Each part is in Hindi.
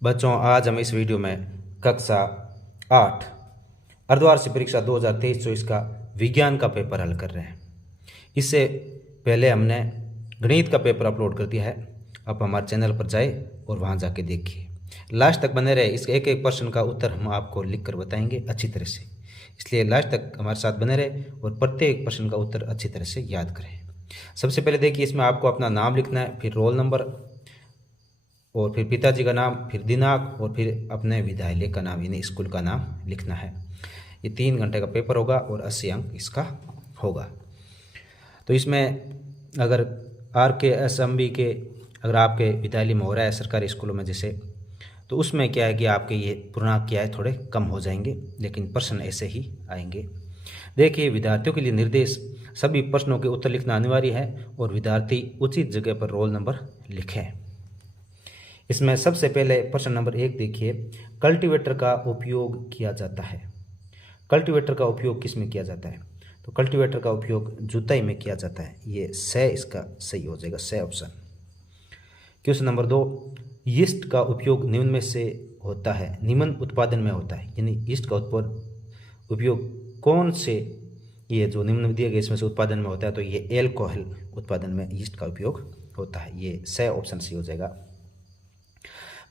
बच्चों, आज हम इस वीडियो में कक्षा 8 अर्धवार्षिक परीक्षा 2023-24 का विज्ञान का पेपर हल कर रहे हैं। इससे पहले हमने गणित का पेपर अपलोड कर दिया है। आप हमारे चैनल पर जाए और वहां जाके देखिए। लास्ट तक बने रहे। इसके एक एक प्रश्न का उत्तर हम आपको लिख कर बताएंगे अच्छी तरह से, इसलिए लास्ट तक हमारे साथ बने रहे और प्रत्येक प्रश्न का उत्तर अच्छी तरह से याद करें। सबसे पहले देखिए, इसमें आपको अपना नाम लिखना है, फिर रोल नंबर और फिर पिताजी का नाम, फिर दिनांक और फिर अपने विद्यालय का नाम यानी स्कूल का नाम लिखना है। ये 3 घंटे का पेपर होगा और 80 अंक इसका होगा। तो इसमें अगर RKSMB के अगर आपके विद्यालय में हो रहा है, सरकारी स्कूलों में जैसे, तो उसमें क्या है कि आपके ये पूर्णांक क्या है थोड़े कम हो जाएंगे, लेकिन प्रश्न ऐसे ही आएंगे। देखिए, विद्यार्थियों के लिए निर्देश, सभी प्रश्नों के उत्तर लिखना अनिवार्य है और विद्यार्थी उचित जगह पर रोल नंबर लिखें। इसमें सबसे पहले प्रश्न नंबर 1 देखिए, कल्टीवेटर का उपयोग किया जाता है। कल्टीवेटर का उपयोग किस में किया जाता है? तो कल्टीवेटर का उपयोग जुताई में किया जाता है। ये स इसका सही हो जाएगा, स ऑप्शन। क्वेश्चन नंबर 2, यीस्ट का उपयोग निम्न में से होता है, निम्न उत्पादन में होता है, यानी यीस्ट का उपयोग कौन से, ये जो निम्न दिए गए इसमें से उत्पादन में होता है, तो ये एल्कोहल उत्पादन में यीस्ट का उपयोग होता है। ये स ऑप्शन सही हो जाएगा।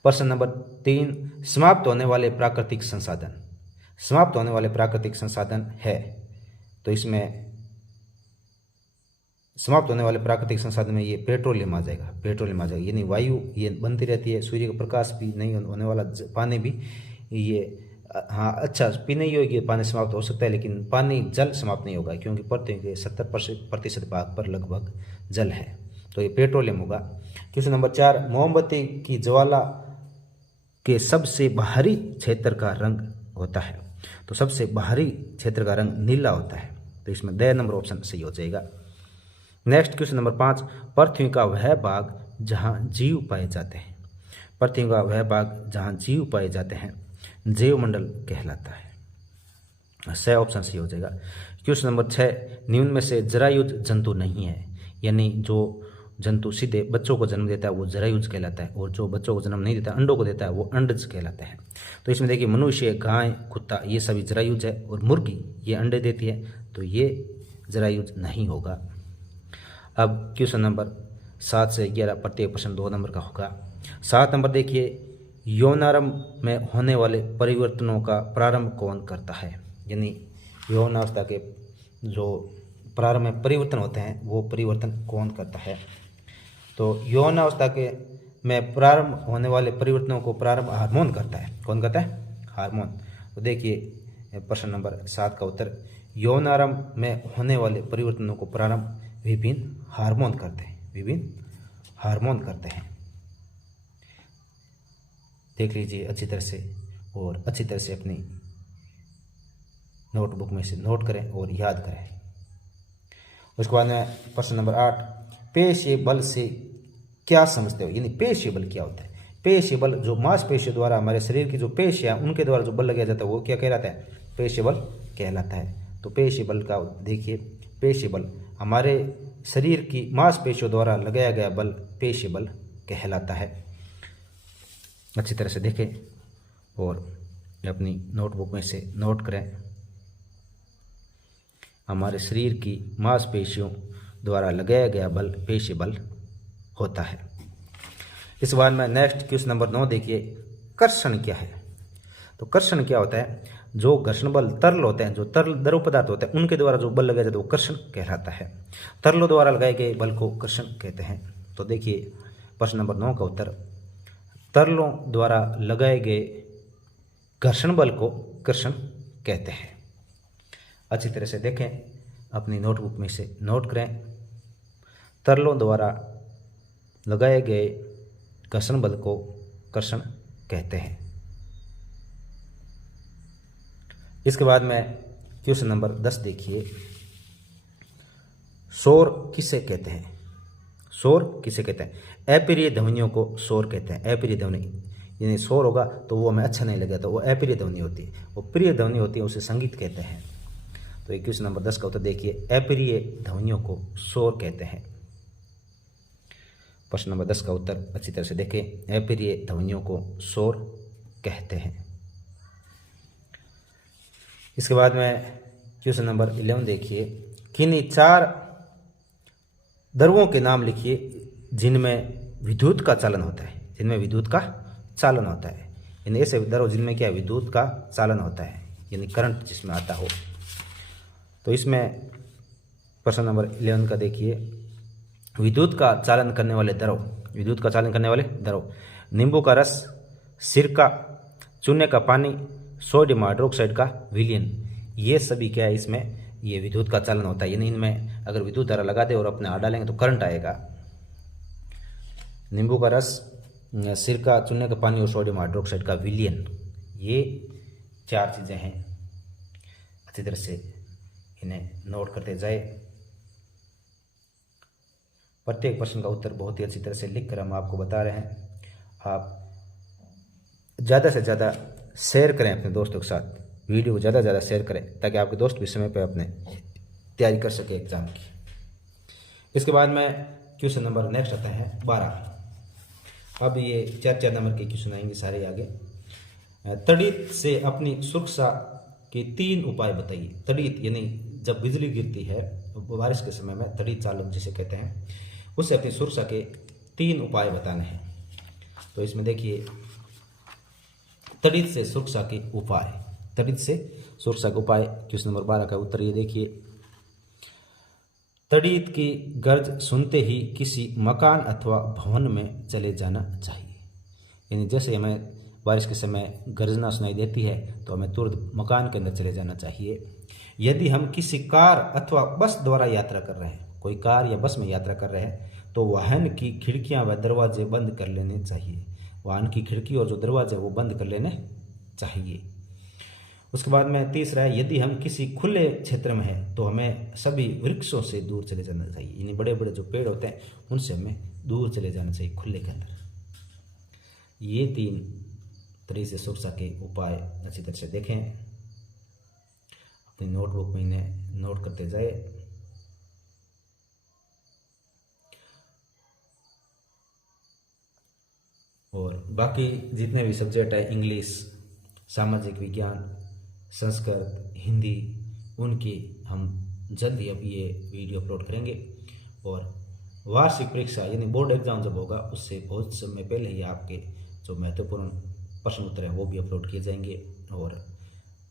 प्रश्न नंबर 3, समाप्त होने वाले प्राकृतिक संसाधन। समाप्त होने वाले प्राकृतिक संसाधन है, तो इसमें समाप्त होने वाले प्राकृतिक संसाधन में ये पेट्रोलियम आ जाएगा। पेट्रोलियम आ जाएगा, यानी वायु ये बनती रहती है, सूर्य का प्रकाश भी नहीं होने वाला, पानी भी ये, हाँ अच्छा पीने योग्य पानी समाप्त हो सकता है, लेकिन पानी जल समाप्त नहीं होगा, क्योंकि पृथ्वी के 70% भाग पर लगभग जल है, तो ये पेट्रोलियम होगा। क्वेश्चन नंबर 4, मोमबत्ती की ज्वाला के सबसे बाहरी क्षेत्र का रंग होता है, तो सबसे बाहरी क्षेत्र का रंग नीला होता है, तो इसमें द नंबर ऑप्शन सही हो जाएगा। नेक्स्ट क्वेश्चन नंबर 5, पृथ्वी का वह भाग जहां जीव पाए जाते हैं। पृथ्वी का वह भाग जहां जीव पाए जाते हैं जैवमंडल कहलाता है। स ऑप्शन सही हो जाएगा। क्वेश्चन नंबर 6, निम्न में से जरायुज जंतु नहीं है, यानी जो जंतु सीधे बच्चों को जन्म देता है वो जरायुज कहलाता है, और जो बच्चों को जन्म नहीं देता, अंडों को देता है, वो अंडज कहलाता है। तो इसमें देखिए, मनुष्य, गाय, कुत्ता ये सभी जरायुज है, और मुर्गी ये अंडे देती है, तो ये जरायुज नहीं होगा। अब क्वेश्चन नंबर 7 से 11 प्रत्येक प्रश्न 2 नंबर का होगा। 7 नंबर देखिए, यौनारंभ में होने वाले परिवर्तनों का प्रारंभ कौन करता है, यानी यौनावस्था के जो प्रारंभ में परिवर्तन होते हैं वो परिवर्तन कौन करता है? तो यौनावस्था के में प्रारंभ होने वाले परिवर्तनों को प्रारंभ हार्मोन करता है। कौन करता है? हार्मोन। तो देखिए प्रश्न नंबर 7 का उत्तर, यौनारंभ में होने वाले परिवर्तनों को प्रारंभ विभिन्न हार्मोन करते हैं। विभिन्न हार्मोन करते हैं। देख लीजिए अच्छी तरह से, और अच्छी तरह से अपनी नोटबुक में से नोट करें और याद करें। उसके बाद में प्रश्न नंबर 8, पेशीय बल से क्या समझते हो, यानी पेशीय बल क्या होता है? पेशीय बल जो मांसपेशियों द्वारा, हमारे शरीर की जो पेशियां उनके द्वारा जो बल लगाया जाता है वो क्या कहलाता है? पेशीय बल कहलाता है। तो पेशीय बल का देखिए, पेशीय बल हमारे शरीर की मांसपेशियों द्वारा लगाया गया बल पेशीय बल कहलाता है। अच्छी तरह से देखें और अपनी नोटबुक में से नोट करें। हमारे शरीर की मांसपेशियों द्वारा लगाया गया बल पेशीय बल होता है। इस बार में नेक्स्ट क्वेश्चन नंबर 9 देखिए, कर्षण क्या है? तो कर्षण क्या होता है? जो घर्षण बल तरल होते हैं, जो तरल द्रव पदार्थ होते हैं, उनके द्वारा जो बल लगाया जाता है वो कर्षण कहलाता है। तरलों द्वारा लगाए गए बल को कर्षण कहते हैं। तो देखिए प्रश्न नंबर 9 का उत्तर, तरलों द्वारा लगाए गए घर्षण बल को कर्षण कहते हैं। अच्छी तरह से देखें, अपनी नोटबुक में से नोट करें। तरलों द्वारा लगाए गए घर्षण बल को कर्षण कहते हैं। इसके बाद में क्वेश्चन नंबर 10 देखिए, शोर किसे कहते हैं? शोर किसे कहते हैं? अप्रिय ध्वनियों को शोर कहते हैं। अप्रिय ध्वनि, यानी शोर होगा तो वो हमें अच्छा नहीं लगेगा, तो वो अप्रिय ध्वनि होती है। वो प्रिय ध्वनि होती है, उसे संगीत कहते हैं। तो ये क्वेश्चन नंबर 10 का उत्तर देखिए, अप्रिय ध्वनियों को शोर कहते हैं। प्रश्न नंबर 10 का उत्तर अच्छी तरह से देखें। अप्रिय ध्वनियों को शोर कहते हैं। इसके बाद में क्वेश्चन नंबर 11 देखिए, किन्हीं 4 द्रवों के नाम लिखिए जिनमें विद्युत का चालन होता है। जिनमें विद्युत का चालन होता है, यानी ऐसे द्रव जिनमें क्या विद्युत का चालन होता है, यानी करंट जिसमें आता हो। तो इसमें प्रश्न नंबर 11 का देखिए, विद्युत का चालन करने वाले द्रव, विद्युत का चालन करने वाले द्रव, नींबू का रस, सिरका, चूने का पानी, सोडियम हाइड्रोक्साइड का विलयन, ये सभी क्या है इसमें ये विद्युत का चालन होता है। यानी इनमें अगर विद्युत धारा लगा दे और अपने हाथ डालेंगे तो करंट आएगा। नींबू का रस, सिरका, चूने का पानी और सोडियम हाइड्रोक्साइड का विलयन, ये 4 चीज़ें हैं। अच्छी तरह से इन्हें नोट करते जाए। प्रत्येक प्रश्न का उत्तर बहुत ही अच्छी तरह से लिखकर हम आपको बता रहे हैं। आप ज़्यादा से ज़्यादा शेयर करें अपने दोस्तों के साथ, वीडियो को ज़्यादा से ज़्यादा शेयर करें ताकि आपके दोस्त भी समय पर अपने तैयारी कर सके एग्जाम की। इसके बाद में क्वेश्चन नंबर नेक्स्ट आता है 12। अब ये 4 नंबर के क्वेश्चन आएंगे सारे आगे। तड़ित से अपनी सुरक्षा के 3 उपाय बताइए। तड़ित यानी जब बिजली गिरती है बारिश के समय में तड़ित चालक जिसे कहते हैं, उससे अपनी सुरक्षा के 3 उपाय बताने हैं। तो इसमें देखिए तड़ित से सुरक्षा के उपाय, तड़ित से सुरक्षा के उपाय। क्वेश्चन नंबर 12 का उत्तर ये देखिए, तड़ित की गर्ज सुनते ही किसी मकान अथवा भवन में चले जाना चाहिए। यानी जैसे हमें बारिश के समय गर्जना सुनाई देती है तो हमें तुरंत मकान के अंदर चले जाना चाहिए। यदि हम किसी कार अथवा बस द्वारा यात्रा कर रहे हैं, कोई कार या बस में यात्रा कर रहे हैं, तो वाहन की खिड़कियां व दरवाजे बंद कर लेने चाहिए। वाहन की खिड़की और जो दरवाजे वो बंद कर लेने चाहिए। उसके बाद में तीसरा है, यदि हम किसी खुले क्षेत्र में हैं तो हमें सभी वृक्षों से दूर चले जाना चाहिए। यानी बड़े बड़े जो पेड़ होते हैं उनसे हमें दूर चले जाना चाहिए खुले के अंदर। ये 3 तरह से सुरक्षा के उपाय अच्छी तरह से देखें, अपनी नोटबुक में इन्हें नोट करते जाए। और बाकी जितने भी सब्जेक्ट है, इंग्लिश, सामाजिक विज्ञान, संस्कृत, हिंदी, उनकी हम जल्द ही अब ये वीडियो अपलोड करेंगे। और वार्षिक परीक्षा यानी बोर्ड एग्जाम जब होगा उससे बहुत समय पहले ही आपके जो महत्वपूर्ण प्रश्न उत्तर हैं वो भी अपलोड किए जाएंगे, और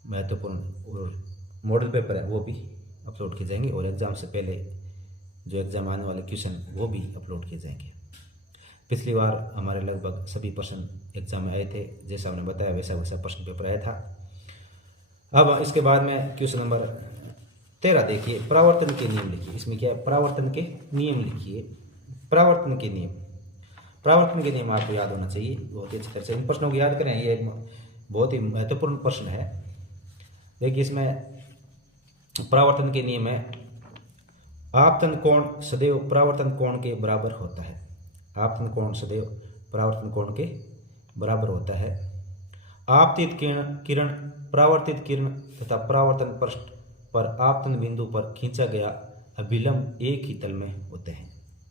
महत्वपूर्ण और मॉडल पेपर है वो भी अपलोड किए जाएंगे, और एग्ज़ाम से पहले जो एग्ज़ाम आने वाले क्वेश्चन वो भी अपलोड किए जाएंगे। पिछली बार हमारे लगभग सभी प्रश्न एग्जाम में आए थे, जैसा हमने बताया वैसा वैसा प्रश्न पेपर आया था। अब इसके बाद में क्वेश्चन नंबर 13 देखिए, परावर्तन के नियम लिखिए। इसमें क्या है, परावर्तन के नियम लिखिए। परावर्तन के नियम, परावर्तन के नियम आपको याद होना चाहिए बहुत ही अच्छी तरह से। इन प्रश्नों को याद करें, ये एक बहुत ही महत्वपूर्ण प्रश्न है। देखिए इसमें परावर्तन के नियम है, आपतन कोण सदैव परावर्तन कोण के बराबर होता है। आपतन कोण सदैव परावर्तन कोण के बराबर होता है। आपतित किरण परावर्तित किरण तथा परावर्तन पृष्ठ पर आपतन बिंदु पर खींचा गया अभिलंब एक ही तल में होते हैं।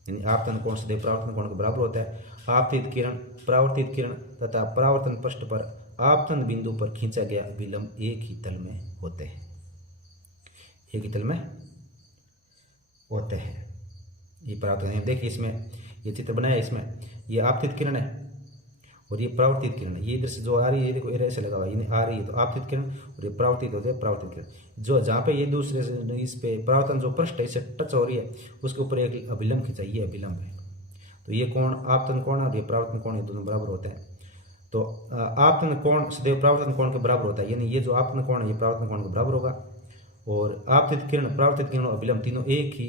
यानी आपतन कोण सदैव परावर्तन कोण के बराबर होता है। आपतित किरण परावर्तित किरण तथा परावर्तन पृष्ठ पर आपतन बिंदु पर खींचा गया अभिलंब एक ही तल में होते हैं। एक ही तल में होते हैं। ये परावर्तन, देखिए इसमें ये चित्र बनाया, इसमें ये आपतित किरण है और ये परावर्तित किरण है। ये इधर से जो आ रही है, ये देखो ऐसे लगा हुआ है, ये आ रही है तो आपतित किरण, और ये परावर्तित होते हैं परावर्तित किरण। जो जहाँ पे ये दूसरे से इस पे परावर्तन जो पृष्ठ है इससे टच हो रही है उसके ऊपर एक अभिलंब खिंचा, ये अभिलंब है। तो ये कोण आपतन कोण और ये परावर्तन कोण, ये दोनों बराबर होते हैं। तो आपतन कोण सदैव परावर्तन कोण के बराबर होता है, यानी ये जो आपतन कोण है ये परावर्तन कोण के बराबर होगा। और आपतित किरण परावर्तित किरण और अभिलंब तीनों एक ही,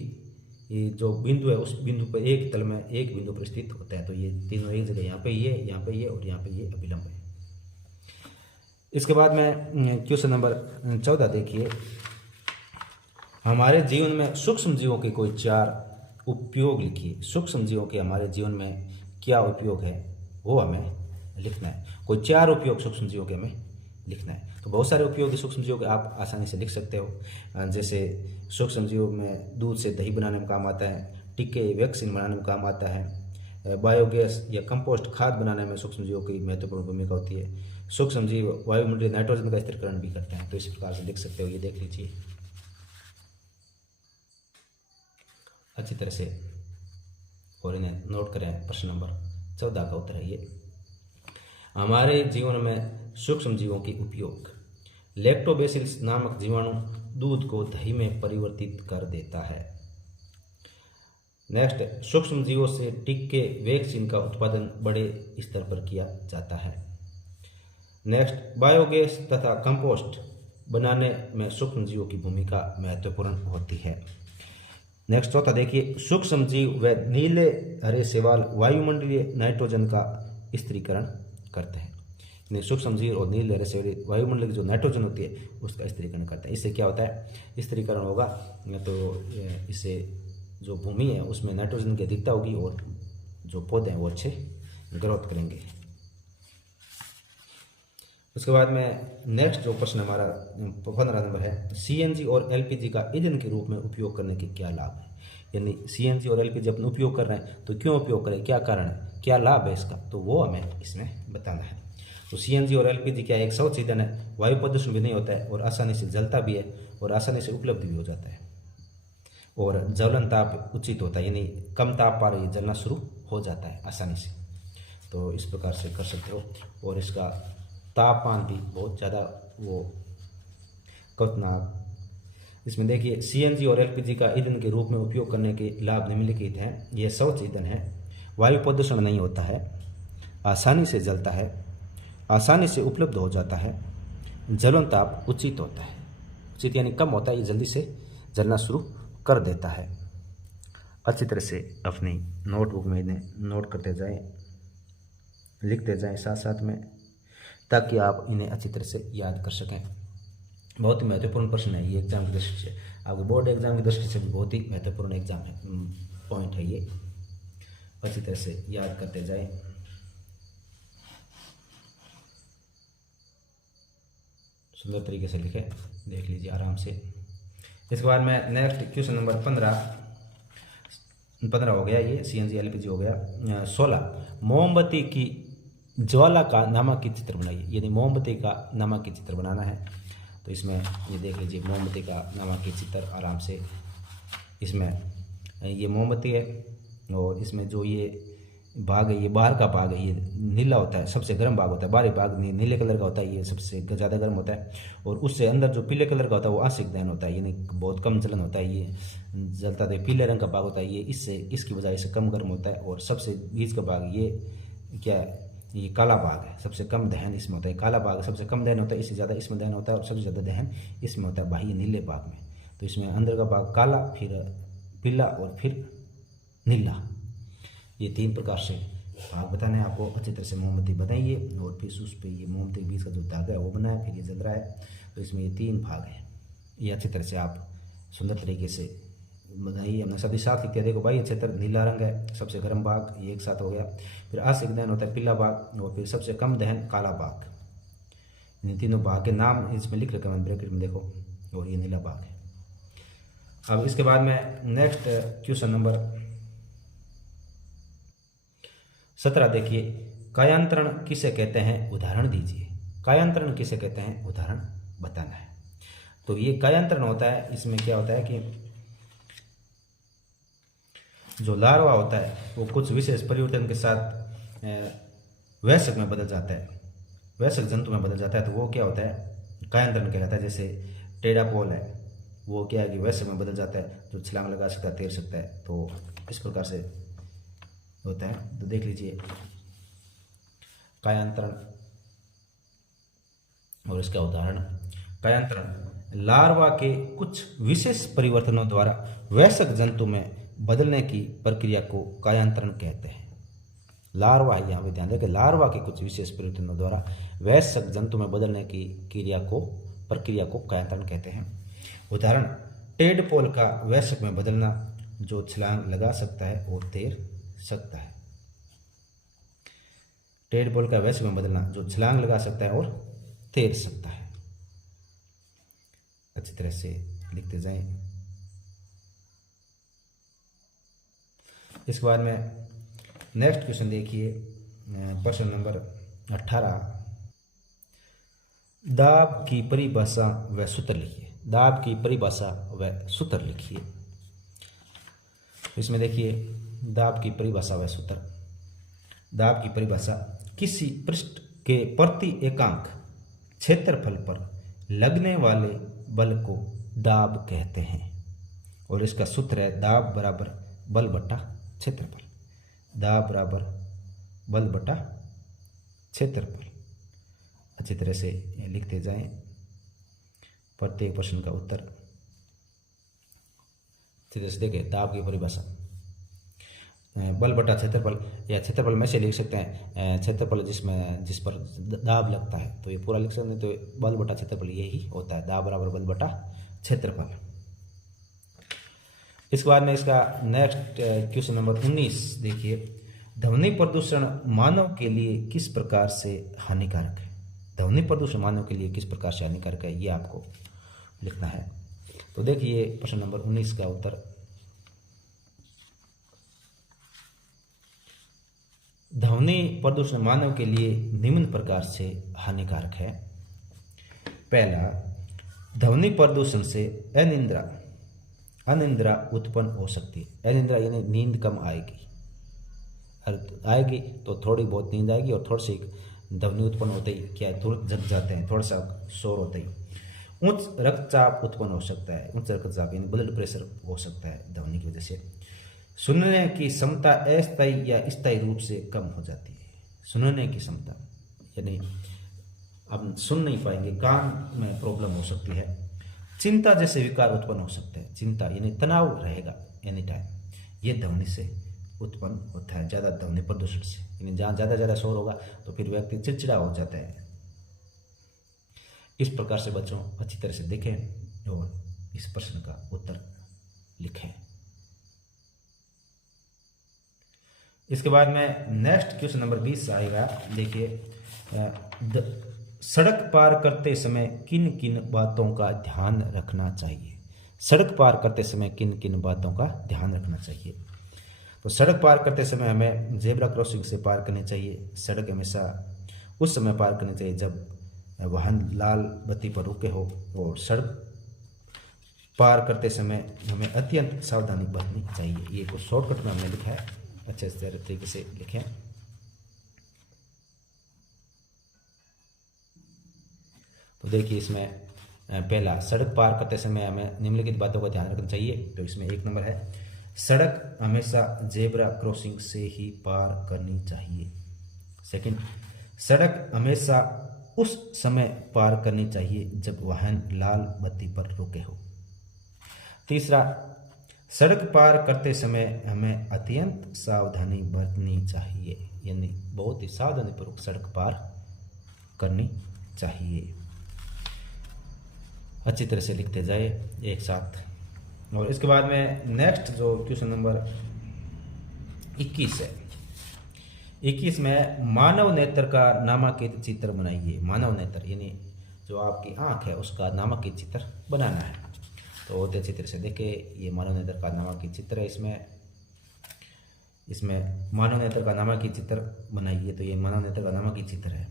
ये जो बिंदु है उस बिंदु पर एक तल में एक बिंदु पर स्थित होता है। तो ये तीनों एक जगह, यहाँ पे ये, यहाँ पे ये और यहाँ पे ये अभिलंब है। इसके बाद में क्वेश्चन नंबर 14 देखिए, हमारे जीवन में सूक्ष्म जीवों के कोई 4 उपयोग लिखिए। सूक्ष्म जीवों के हमारे जीवन में क्या उपयोग है वो हमें लिखना है। कोई 4 उपयोग सूक्ष्म जीवों के हमें लिखना है। तो बहुत सारे उपयोग सूक्ष्म जीवों के आप आसानी से लिख सकते हो। जैसे सूक्ष्म जीवों में दूध से दही बनाने में काम आता है, टीके वैक्सीन बनाने में काम आता है, बायोगैस या कंपोस्ट खाद बनाने में सूक्ष्मजीवों की महत्वपूर्ण भूमिका होती है। सूक्ष्मजीव वायुमंडलीय नाइट्रोजन का स्थिरीकरण भी करते हैं। तो इस प्रकार से लिख सकते हो, ये देख लीजिए अच्छी तरह से और इन्हें नोट करें। प्रश्न नंबर 14 का उत्तर है ये। हमारे जीवन में सूक्ष्म जीवों की उपयोग। लैक्टोबैसिलस नामक जीवाणु दूध को दही में परिवर्तित कर देता है। नेक्स्ट, सूक्ष्म जीवों से टीके वैक्सीन का उत्पादन बड़े स्तर पर किया जाता है। नेक्स्ट, बायोगैस तथा कंपोस्ट बनाने में सूक्ष्म जीवों की भूमिका महत्वपूर्ण होती है। नेक्स्ट चौथा देखिए, सूक्ष्म जीव व नीले हरे शैवाल वायुमंडलीय नाइट्रोजन का स्थिरीकरण करते हैं। सूक्ष्म जीव और नीले हरे शैवाल वायुमंडल की जो नाइट्रोजन होती है उसका स्थिरीकरण करते हैं। इससे क्या होता है, स्थिरीकरण होगा तो इससे जो भूमि है उसमें नाइट्रोजन की अधिकता होगी और जो पौधे हैं वो अच्छे ग्रोथ करेंगे। उसके बाद में नेक्स्ट जो प्रश्न हमारा 15 नंबर है, सीएनजी और एलपीजी का ईंधन के रूप में उपयोग करने के क्या लाभ है। यानी सीएनजी और एलपीजी अपन उपयोग कर रहे हैं तो क्यों उपयोग करें, क्या कारण है, क्या लाभ है इसका, तो वो हमें इसमें बताना है। तो सीएनजी और एलपीजी क्या एक स्वच्छ ईंधन है, वायु प्रदूषण भी नहीं होता है और आसानी से जलता भी है और आसानी से उपलब्ध भी हो जाता है और ज्वलन ताप उचित होता है, यानी कम ताप पर ये जलना शुरू हो जाता है आसानी से। तो इस प्रकार से कर सकते हो और इसका तापमान भी बहुत ज़्यादा वो कल्पनाक। इसमें देखिए, सीएनजी और एलपीजी का ईंधन के रूप में उपयोग करने के लाभ निम्नलिखित हैं। यह स्वच्छ ईंधन है, वायु प्रदूषण नहीं होता है, आसानी से जलता है, आसानी से उपलब्ध हो जाता है, ज्वलन ताप उचित होता है। उचित यानी कम होता है, ये जल्दी से जलना शुरू कर देता है। अच्छी तरह से अपनी नोटबुक में इन्हें नोट करते जाएं, लिखते जाएं साथ साथ में, ताकि आप इन्हें अच्छी तरह से याद कर सकें। बहुत ही महत्वपूर्ण प्रश्न है ये एग्जाम की दृष्टि से, आपके बोर्ड एग्जाम की दृष्टि से भी बहुत ही महत्वपूर्ण एग्जाम है, पॉइंट है ये। अच्छी तरह से याद करते जाएं। सुंदर तरीके से लिखें, देख लीजिए आराम से। इसके बाद में नेक्स्ट क्वेश्चन नंबर 15 हो गया, ये सीएनजी एलपीजी हो गया। 16, मोमबत्ती की ज्वाला का नमकीय चित्र बनाइए। यानी मोमबत्ती का नमकीय चित्र बनाना है। तो इसमें ये देख लीजिए मोमबत्ती का नमकीय चित्र आराम से। इसमें ये मोमबत्ती है और इसमें जो ये भाग है, ये बाहर का भाग है, ये नीला होता है, सबसे गर्म भाग होता है। बाहरी भाग नीले कलर का होता है, ये सबसे ज़्यादा गर्म होता है। और उससे अंदर जो पीले कलर का होता है वो आंशिक दहन होता है, यानी बहुत कम जलन होता है। ये जलता तो पीले रंग का भाग होता है, ये इसकी वजह से कम गर्म होता है। और सबसे बीच का भाग ये क्या है, ये काला भाग है, सबसे कम दहन इसमें होता है। काला भाग सबसे कम दहन होता है, इससे ज़्यादा इसमें दहन होता है और सबसे ज़्यादा दहन इसमें होता है बाह्य नीले भाग में। तो इसमें अंदर का भाग काला, फिर पीला और फिर नीला, ये 3 प्रकार से भाग बताने हैं आपको। अच्छी तरह से मोमबत्ती बनाइए और फिर उस पर ये मोमबत्ती के बीच का जो धागा है वो बनाए, फिर ये जल रहा है। तो इसमें ये 3 भाग हैं, ये अच्छी तरह से आप सुंदर तरीके से बनाइए। हमने सभी साथ लिखते हैं, देखो भाई क्षेत्र नीला रंग है, सबसे गर्म भाग ये एक साथ हो गया। फिर आंशिक दहन होता है पीला भाग और फिर सबसे कम दहन काला भाग। इन तीनों भाग के नाम इसमें लिख रखे हैं ब्रैकेट में, देखो, और ये नीला भाग है। अब इसके बाद में नेक्स्ट क्वेश्चन नंबर 17 देखिए, कायांतरण किसे कहते हैं, उदाहरण दीजिए। कायांतरण किसे कहते हैं, उदाहरण बताना है। तो ये कायांतरण होता है, इसमें क्या होता है कि जो लार्वा होता है वो कुछ विशेष परिवर्तन के साथ वयस्क में बदल जाता है, वयस्क जंतु में बदल जाता है। तो वो क्या होता है, कायांतरण कहलाता है। जैसे टेढ़ापोल है, वो क्या है कि वयस्क में बदल जाता है, जो छलांग लगा सकता है, तैर सकता है। तो इस प्रकार से होता है। तो देख लीजिए कायांतरण और इसका उदाहरण। कायांतरण लार्वा के कुछ विशेष परिवर्तनों द्वारा वयस्क जंतु में बदलने की प्रक्रिया को कायांतरण कहते हैं। लार्वा, यहाँ पे ध्यान दें कि लार्वा के कुछ विशेष परिवर्तनों द्वारा वयस्क जंतु में बदलने की प्रक्रिया को कायांतरण कहते हैं। उदाहरण, टेडपोल का वयस्क में बदलना, जो छलांग लगा सकता है और तैर सकता है। टेडपोल का वयस्क में बदलना, जो छलांग लगा सकता है और तैर सकता है। अच्छी तरह से लिखते जाएं। इसके बाद में नेक्स्ट क्वेश्चन देखिए, प्रश्न नंबर 18। दाब की परिभाषा व सूत्र लिखिए। दाब की परिभाषा व सूत्र लिखिए। इसमें देखिए दाब की परिभाषा व सूत्र। दाब की परिभाषा, किसी पृष्ठ के प्रति एकांक क्षेत्रफल पर लगने वाले बल को दाब कहते हैं। और इसका सूत्र है दाब बराबर बल बटा क्षेत्रफल। दाब बराबर बल बटा क्षेत्रफल। अच्छी तरह से लिखते जाएं प्रत्येक प्रश्न का उत्तर। अच्छी तरह से देखें दाब की परिभाषा, बल बटा क्षेत्रफल, या क्षेत्रफल में से लिख सकते हैं क्षेत्रफल जिस पर दाब लगता है, तो ये पूरा लिख सकते हैं। तो बल बटा क्षेत्रफल यही होता है, दाब बराबर बल बटा क्षेत्रफल। इसके बाद में इसका नेक्स्ट क्वेश्चन नंबर 19 देखिए, ध्वनि प्रदूषण मानव के लिए किस प्रकार से हानिकारक है। ध्वनि प्रदूषण मानव के लिए किस प्रकार से हानिकारक है, ये आपको लिखना है। तो देखिए प्रश्न नंबर 19 का उत्तर, ध्वनि प्रदूषण मानव के लिए निम्न प्रकार से हानिकारक है। पहला, ध्वनि प्रदूषण से अनिद्रा उत्पन्न हो सकती है। अनिद्रा यानी नींद कम आएगी तो थोड़ी बहुत नींद आएगी, और थोड़ी सी ध्वनि उत्पन्न होते ही क्या है, तुरंत जग जाते हैं, थोड़ा सा शोर होते ही। उच्च रक्तचाप उत्पन्न हो सकता है। उच्च रक्तचाप यानी ब्लड प्रेशर हो सकता है ध्वनि की वजह से। सुनने की क्षमता अस्थायी या स्थायी रूप से कम हो जाती है। सुनने की क्षमता यानी अब सुन नहीं पाएंगे, कान में प्रॉब्लम हो सकती है। चिंता जैसे विकार उत्पन्न हो सकते हैं। चिंता यानी तनाव रहेगा एनी टाइम, ये ध्वनि से उत्पन्न होता है, ज़्यादा ध्वनि प्रदूषण से। यानी जहाँ ज़्यादा शोर होगा तो फिर व्यक्ति चिड़चिड़ा हो जाता है। इस प्रकार से बच्चों अच्छी तरह से देखें और इस प्रश्न का उत्तर लिखें। इसके बाद में नेक्स्ट क्वेश्चन नंबर 20 आएगा। देखिए, सड़क पार करते समय किन किन बातों का ध्यान रखना चाहिए। सड़क पार करते समय किन किन बातों का ध्यान रखना चाहिए। तो सड़क पार करते समय हमें जेब्रा क्रॉसिंग से पार करनी चाहिए। सड़क हमेशा उस समय पार करनी चाहिए जब वाहन लाल बत्ती पर रुके हो, और सड़क पार करते समय हमें अत्यंत सावधानी बरतनी चाहिए। ये कुछ शॉर्टकट में हमने लिखा है, अच्छे तरीके से लिखें। तो देखिए इसमें पहला, सड़क पार करते समय हमें निम्नलिखित बातों का ध्यान रखना चाहिए। तो इसमें 1 नंबर है, सड़क हमेशा जेब्रा क्रॉसिंग से ही पार करनी चाहिए। सेकंड, सड़क हमेशा उस समय पार करनी चाहिए जब वाहन लाल बत्ती पर रुके हो। तीसरा, सड़क पार करते समय हमें अत्यंत सावधानी बरतनी चाहिए, यानी बहुत ही सावधानीपूर्वक सड़क पार करनी चाहिए। अच्छी तरह से लिखते जाए एक साथ। और इसके बाद में नेक्स्ट जो क्वेश्चन नंबर 21 है, 21 में मानव नेत्र का नामांकित चित्र बनाइए। मानव नेत्र यानी जो आपकी आंख है उसका नामांकित चित्र बनाना है। तो बहुत अच्छी तरह से देखिए, ये मानव नेत्र का नामांकित चित्र है। इसमें मानव नेत्र का नामांकित चित्र बनाइए। तो ये मानव नेत्र का नामांकित चित्र है।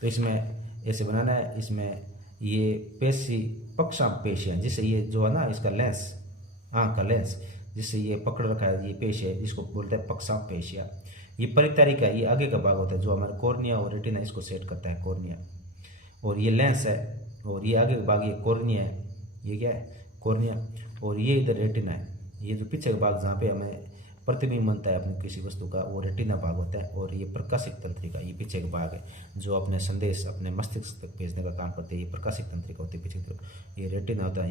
तो इसमें ऐसे बनाना है। इसमें ये पेशी पक्षापेशियाँ, जिससे ये जो है ना इसका लेंस, आँख का लेंस जिससे ये पकड़ रखा है, ये पेश है, इसको बोलते हैं पक्षापेशियाँ। ये परितारिका, ये आगे का भाग होता है जो हमारे कॉर्निया और रेटिना इसको सेट करता है, कॉर्निया। और ये लेंस है, और ये आगे का भाग ये कॉर्निया है। ये क्या है, कॉर्निया। और ये इधर रेटिना है। ये जो पीछे का भाग जहाँ पे हमें प्रतिबिंब बनता है अपनी किसी वस्तु का, वो रेटिना भाग होता है। और ये प्रकाशिक तंत्रिका, ये पीछे का भाग है जो अपने संदेश अपने मस्तिष्क तक भेजने का काम करते हैं। ये प्रकाशिक तंत्रिका होती है पीछे की तरफ। ये रेटिना होता है,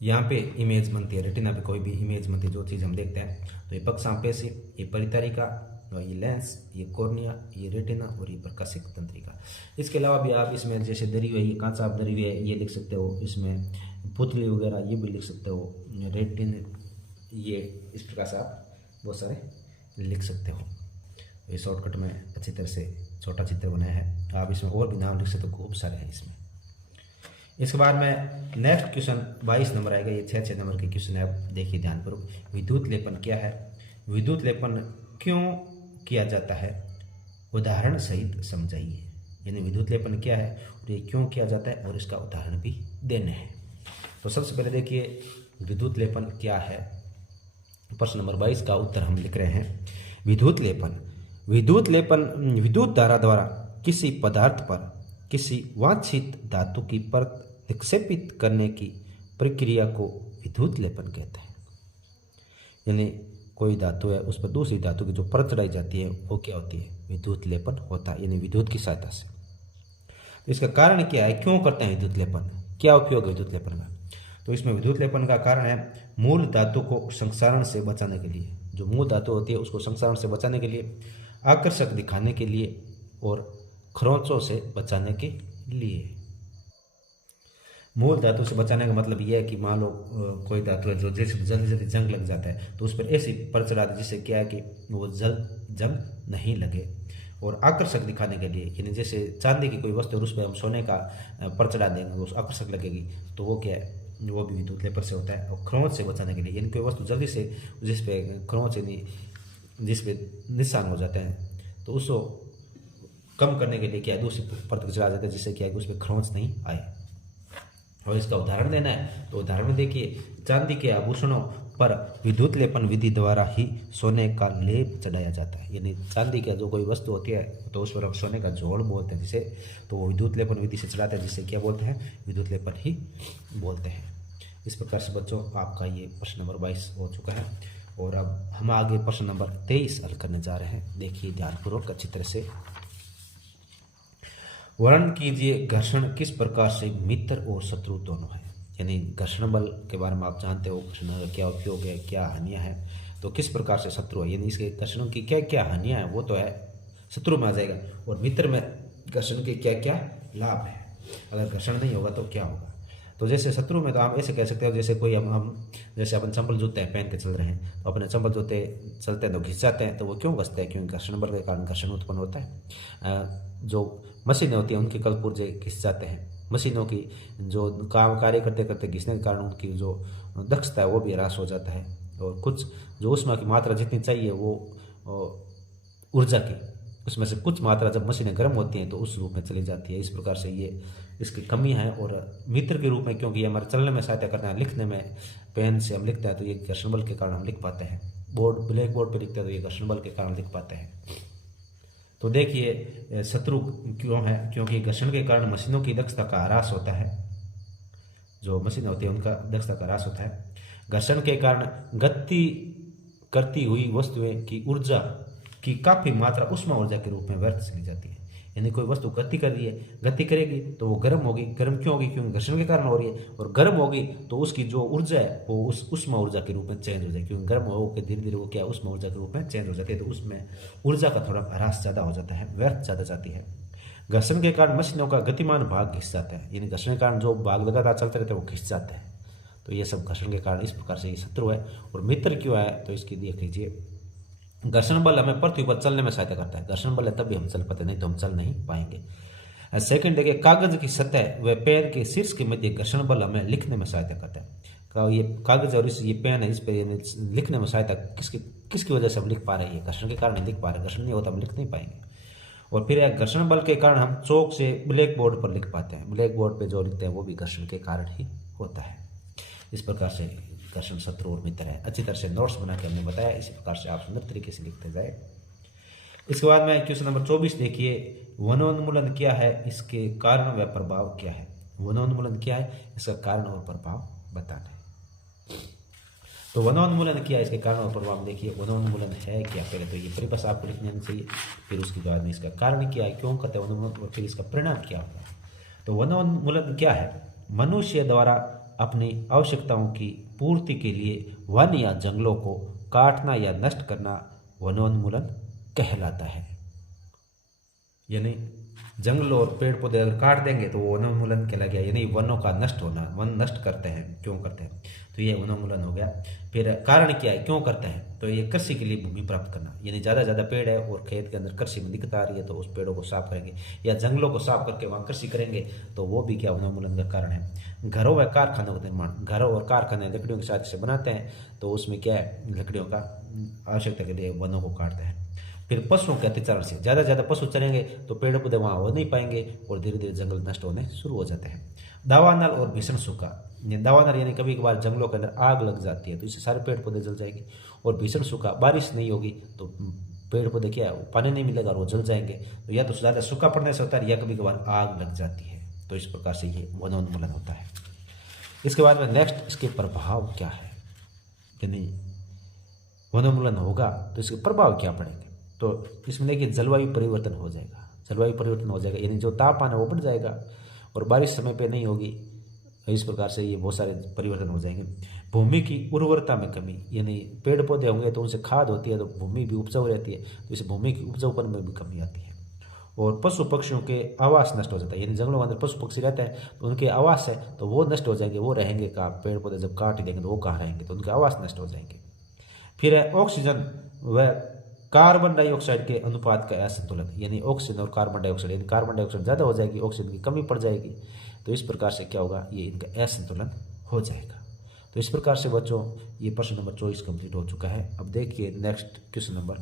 यहाँ पे इमेज बनती है। रेटिना पे कोई भी इमेज बनती है, जो चीज़ हम देखते हैं। तो ये पक्षापेशी, ये परितारिका, और ये लेंस, ये कॉर्निया, ये रेटिना और ये प्रकाशिक तंत्रिका। इसके अलावा भी आप इसमें जैसे दरी हुई, ये कांचा दरी हुई, ये लिख सकते हो। इसमें पुतली वगैरह ये भी लिख सकते हो। रेटिन, ये इस प्रकार से आप बहुत सारे लिख सकते हो। ये शॉर्टकट में अच्छी तरह से छोटा चित्र बनाया है। आप इसमें और भी नाम लिख सकते हो, खूब सारे हैं इसमें। इसके बाद में नेक्स्ट क्वेश्चन 22 नंबर आएगा। ये 6 नंबर के क्वेश्चन है, आप देखिए ध्यानपूर्वक। विद्युत लेपन क्या है, विद्युत लेपन क्यों किया जाता है, उदाहरण सहित समझाइए। यानी विद्युत लेपन क्या है और ये क्यों किया जाता है और इसका उदाहरण भी देने हैं। तो सबसे पहले देखिए विद्युत लेपन क्या है। प्रश्न नंबर 22 का उत्तर हम लिख रहे हैं। विद्युत लेपन, विद्युत लेपन विद्युत धारा द्वारा किसी पदार्थ पर किसी वांछित धातु की परत निक्षेपित करने की प्रक्रिया को विद्युत लेपन कहते हैं। यानी कोई धातु है उस पर दूसरी धातु की जो परत चढ़ाई जाती है वो क्या होती है, विद्युत लेपन होता है, यानी विद्युत की सहायता से। तो इसका कारण क्या है, क्यों करते हैं विद्युत लेपन, क्या उपयोग है विद्युत लेपन का। तो इसमें विद्युत लेपन का कारण है मूल धातु को संक्षारण से बचाने के लिए। जो मूल धातु होती है उसको संक्षारण से बचाने के लिए, आकर्षक दिखाने के लिए और खरोंचों से बचाने के लिए। मूल धातु से बचाने का मतलब यह है कि मान लो कोई धातु है जो जैसे जल्दी जल्दी जंग लग जाता है तो उस पर ऐसी परत चढ़ा दे जिससे क्या है कि वो जंग नहीं लगे। और आकर्षक दिखाने के लिए, यानी जैसे चांदी की कोई वस्तु और उस पर हम सोने का परत चढ़ा देंगे, वो आकर्षक लगेगी, तो वो क्या है, वो भी विद्युत लेपन से होता है। और खरोंच से बचाने के लिए, यानी कोई वस्तु जल्दी से जिस पे खरोंच जिस पे निशान हो जाते हैं तो उसको कम करने के लिए क्या है, दूसरी परत चढ़ा देते हैं जिससे क्या है कि उस पर खरोंच नहीं आए। और इसका उदाहरण देना है तो उदाहरण देखिए, चांदी के आभूषणों पर विद्युत लेपन विधि द्वारा ही सोने का लेप चढ़ाया जाता है। यानी चांदी का जो कोई वस्तु होती है तो उस पर हम सोने का जोड़ बोलते हैं जिसे, तो वो विद्युत लेपन विधि से चढ़ाते हैं जिससे क्या बोलते हैं, विद्युत लेपन ही बोलते हैं। इस प्रकार से बच्चों आपका ये प्रश्न नंबर 22 हो चुका है। और अब हम आगे प्रश्न नंबर 23 हल करने जा रहे हैं। देखिए ध्यानपूर्वक अच्छी तरह से। वर्णन कीजिए घर्षण किस प्रकार से मित्र और शत्रु दोनों है। यानी घर्षण बल के बारे में आप जानते हो, घर्षण का क्या उपयोग है, क्या हानियां हैं, तो किस प्रकार से शत्रु है, यानी इसके घर्षण की क्या क्या हानियां हैं वो तो है शत्रु में आ जाएगा। और मित्र में घर्षण के क्या क्या लाभ है, अगर घर्षण नहीं होगा तो क्या होगा। तो जैसे शत्रु में तो आप ऐसे कह सकते हो, जैसे कोई हम जैसे अपन चंपल जूते पहन के चल रहे हैं तो अपने चंपल जूते चलते हैं तो घिस जाते हैं, तो वो क्यों घसते हैं, क्योंकि घर्षण बल के कारण घर्षण उत्पन्न होता है। जो मशीनें होती हैं उनके कलपुर्जे घिस जाते हैं, मशीनों की जो काम कार्य करते करते घिसने के कारण उनकी जो दक्षता है वो भी ह्रास हो जाता है। और कुछ जो ऊष्मा की मात्रा जितनी चाहिए वो ऊर्जा की, उसमें से कुछ मात्रा जब मशीनें गर्म होती हैं तो उस रूप में चली जाती है। इस प्रकार से ये इसकी कमी है। और मित्र के रूप में क्योंकि ये हमारे चलने में सहायता करना है, लिखने में पेन से हम लिखते हैं तो ये घर्षण बल के कारण हम लिख पाते हैं। ब्लैक बोर्ड पर लिखते हैं तो ये घर्षण बल के कारण लिख पाते हैं। तो देखिए शत्रु क्यों है, क्योंकि घर्षण के कारण मशीनों की दक्षता का ह्रास होता है, जो मशीन होती है उनका दक्षता का ह्रास होता है। घर्षण के कारण गति करती हुई वस्तुएं की ऊर्जा की काफ़ी मात्रा उष्मा ऊर्जा के रूप में व्यर्थ चली जाती है। यानी कोई वस्तु गति कर रही है, गति करेगी तो वो गर्म होगी, गर्म क्यों होगी, क्योंकि घर्षण के कारण हो रही है। और गर्म होगी तो उसकी जो ऊर्जा है वो उस उष्मा ऊर्जा के रूप में चेंज हो जाएगी, क्योंकि गर्म होकर धीरे धीरे वो क्या उष्मा ऊर्जा के रूप में चेंज हो जाती है। तो उसमें ऊर्जा का थोड़ा ह्रास ज़्यादा हो जाता है, व्यर्थ ज़्यादा जाती है। घर्षण के कारण मशीनों का गतिमान भाग घिस जाता है, यानी घर्षण के कारण जो भाग लगातार चलते रहते हैं वो घिस जाते हैं। तो ये सब घर्षण के कारण, इस प्रकार से ये शत्रु है। और मित्र क्यों है, तो इसकी देख लीजिए, घर्षण बल हमें पृथ्वी पर चलने में सहायता करता है। घर्षण बल है तभी हम चल पाते, नहीं तो हम चल नहीं पाएंगे। सेकंड देखिए, कागज की सतह व पेन के शीर्ष के मध्य घर्षण बल हमें लिखने में सहायता करता है। ये कागज और ये पेन है, इस पे लिखने में सहायता किसकी वजह से हम लिख पा रहे हैं, घर्षण के कारण नहीं लिख पा रहे। घर्षण नहीं होता हम लिख नहीं पाएंगे। और फिर घर्षण बल के कारण हम चौक से ब्लैक बोर्ड पर लिख पाते हैं। ब्लैक बोर्ड पर जो लिखते हैं वो भी घर्षण के कारण ही होता है। इस प्रकार से घर्षण शत्रु और मित्र है। अच्छी तरह से नोट्स बना के हमने बताया, इसी प्रकार से आप सुंदर तरीके से लिखते जाए। इसके बाद में क्वेश्चन नंबर 24 देखिए, वनोन्मूलन क्या है, इसके कारण व प्रभाव क्या है। वनोन्मूलन क्या है, इसका कारण और प्रभाव बताना है। तो वनोन्मूलन क्या है, इसके कारण और प्रभाव देखिए। वनोन्मूलन है क्या, पहले तो ये परिभाषा आपको लिखनी आनी चाहिए, फिर उसके बाद में इसका कारण क्या है, क्यों करते हैं वनोन्मूलन, और फिर इसका परिणाम क्या होगा। तो वनोन्मूलन क्या है, मनुष्य द्वारा अपनी आवश्यकताओं की पूर्ति के लिए वन या जंगलों को काटना या नष्ट करना वनोन्मूलन कहलाता है। यानी जंगल और पेड़ पौधे अगर काट देंगे तो वो वनोन्मूलन कहला गया, यानी वनों का नष्ट होना। वन नष्ट करते हैं, क्यों करते हैं, तो ये वनोन्मूलन हो गया। फिर कारण क्या है, क्यों करते हैं, तो ये कृषि के लिए भूमि प्राप्त करना, यानी ज़्यादा ज़्यादा पेड़ है और खेत के अंदर कृषि में दिक्कत आ रही है तो उस पेड़ों को साफ करेंगे, या जंगलों को साफ करके वहाँ कृषि करेंगे तो वो भी क्या वनोन्मूलन का कारण है। घरों व कारखानों का निर्माण, घरों और कारखाने लकड़ियों के साथ से बनाते हैं तो उसमें क्या है, लकड़ियों का आवश्यकता के लिए वनों को काटते हैं। फिर पशुओं के अतिचारण से, ज़्यादा पशु चलेंगे तो पेड़ पौधे वहाँ हो नहीं पाएंगे और धीरे धीरे जंगल नष्ट होने शुरू हो जाते हैं। दावानल और भीषण सूखा, दावानल यानी कभी कभार जंगलों के अंदर आग लग जाती है तो इससे सारे पेड़ पौधे जल जाएंगे। और भीषण सूखा, बारिश नहीं होगी तो पेड़ पौधे क्या है, पानी नहीं मिलेगा और वो जल जाएंगे। तो या तो ज़्यादा सूखा पड़ने से होता है या कभी कभार आग लग जाती है। तो इस प्रकार से ये वनोन्मूलन होता है। इसके बाद में नेक्स्ट, इसके प्रभाव क्या है, यानी वनोन्मूलन होगा तो इसके प्रभाव क्या पड़ेंगे। तो इसमें देखिए जलवायु परिवर्तन हो जाएगा, जलवायु परिवर्तन हो जाएगा, यानी जो तापमान है वो बढ़ जाएगा और बारिश समय पे नहीं होगी। इस प्रकार से ये बहुत सारे परिवर्तन हो जाएंगे। भूमि की उर्वरता में कमी, यानी पेड़ पौधे होंगे तो उनसे खाद होती है तो भूमि भी उपजाऊ रहती है, तो इसे भूमि की उपजाऊपन में भी कमी आती है। और पशु पक्षियों के आवास नष्ट हो जाता है, यानी जंगलों के अंदर पशु पक्षी रहते हैं तो उनके आवास है तो वो नष्ट हो जाएंगे, वो रहेंगे कहाँ, पेड़ पौधे जब काट देंगे तो वो कहाँ रहेंगे, तो उनके आवास नष्ट हो जाएंगे। फिर है ऑक्सीजन व कार्बन डाइऑक्साइड के अनुपात का असंतुलन, यानी ऑक्सीजन और कार्बन डाइऑक्साइड, यानी कार्बन डाइऑक्साइड ज़्यादा हो जाएगी, ऑक्सीजन की कमी पड़ जाएगी। तो इस प्रकार से क्या होगा, ये इनका असंतुलन हो जाएगा। तो इस प्रकार से बच्चों ये प्रश्न नंबर 24 कंप्लीट हो चुका है। अब देखिए नेक्स्ट क्वेश्चन नंबर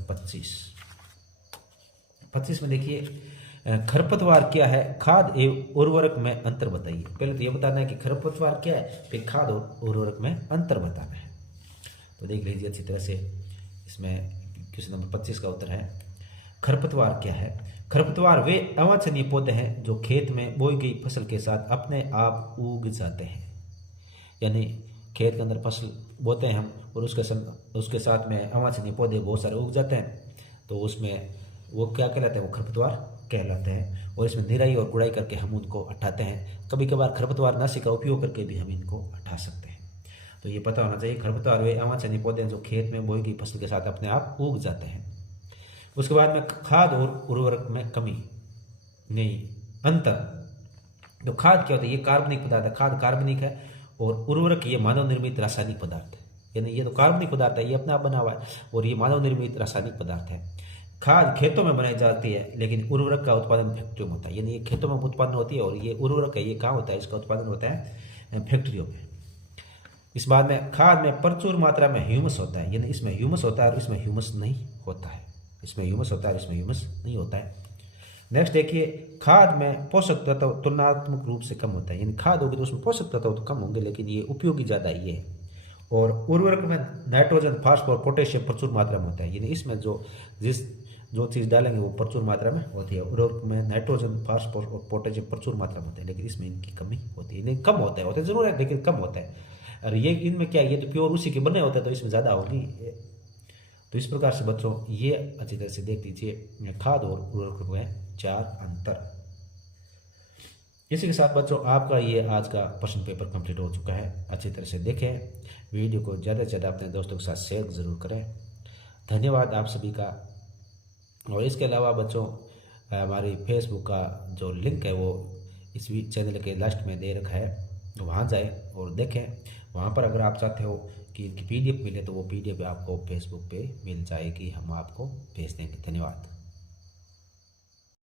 25 में देखिए खरपतवार क्या है, खाद एवं उर्वरक में अंतर बताइए। पहले तो ये बताना है कि खरपतवार क्या है, फिर खाद और उर्वरक में अंतर बताना है। तो देख लीजिए अच्छी तरह से, इसमें क्वेश्चन नंबर 25 का उत्तर है खरपतवार क्या है। खरपतवार वे अवांछनीय पौधे हैं जो खेत में बोई गई फसल के साथ अपने आप उग जाते हैं, यानी खेत के अंदर फसल बोते हैं हम और उसके साथ में अवांछनीय पौधे बहुत सारे उग जाते हैं, तो उसमें वो क्या कहलाते हैं, वो खरपतवार कहलाते हैं। और इसमें निराई और गुड़ाई करके हम उनको हटाते हैं, कभी कभार खरपतवार नाशी का उपयोग करके भी हम इनको हटा सकते हैं। तो ये पता होना चाहिए, खरपतवार वे अवांछनीय पौधे हैं जो खेत में बोई गई फसल के साथ अपने आप उग जाते हैं। उसके बाद में खाद और उर्वरक में कमी नहीं अंतर। तो खाद क्या होता है, ये कार्बनिक पदार्थ है, खाद कार्बनिक है और उर्वरक ये मानव निर्मित रासायनिक पदार्थ है, यानी ये तो कार्बनिक पदार्थ है, ये अपने आप बना हुआ है और ये मानव निर्मित रासायनिक पदार्थ है। खाद खेतों में बनाई जाती है लेकिन उर्वरक का उत्पादन फैक्ट्रियों में होता है, यानी ये खेतों में उत्पादन होती है और ये उर्वरक है ये कहाँ होता है, इसका उत्पादन होता है फैक्ट्रियों में। इस बाद में खाद में प्रचुर मात्रा में ह्यूमस होता है, यानी इसमें ह्यूमस होता है और इसमें ह्यूमस नहीं होता है, इसमें ह्यूमस होता है और इसमें ह्यूमस नहीं होता है। नेक्स्ट देखिए, खाद में पोषक तत्व तुलनात्मक रूप से कम होता है, यानी खाद होगी तो उसमें पोषक तत्व तो कम होंगे लेकिन ये उपयोगी ज़्यादा ये है। और उर्वरक में नाइट्रोजन फास्फोर पोटेशियम प्रचुर मात्रा में होता है, यानी इसमें जो चीज़ डालेंगे वो प्रचुर मात्रा में होती है। उर्वरक में नाइट्रोजन फास्फोर और पोटेशियम प्रचुर मात्रा में होता है लेकिन इसमें इनकी कमी होती है, नहीं कम होता है जरूर है लेकिन कम होता है। और ये इनमें क्या है, ये तो प्योर उसी के बने होते हैं तो इसमें ज़्यादा होगी। तो इस प्रकार से बच्चों ये अच्छी तरह से देख लीजिए, खाद और उर्वरक में 4 अंतर। इसी के साथ बच्चों आपका ये आज का प्रश्न पेपर कंप्लीट हो चुका है। अच्छी तरह से देखें, वीडियो को ज़्यादा से ज़्यादा अपने दोस्तों के साथ शेयर ज़रूर करें। धन्यवाद आप सभी का। और इसके अलावा बच्चों हमारी फेसबुक का जो लिंक है वो इस चैनल के लास्ट में दे रखा है, वहाँ जाएं और देखें। वहाँ पर अगर आप चाहते हो कि इनकी PDF मिले तो वो PDF आपको फेसबुक पे मिल जाएगी, हम आपको भेज देंगे। धन्यवाद।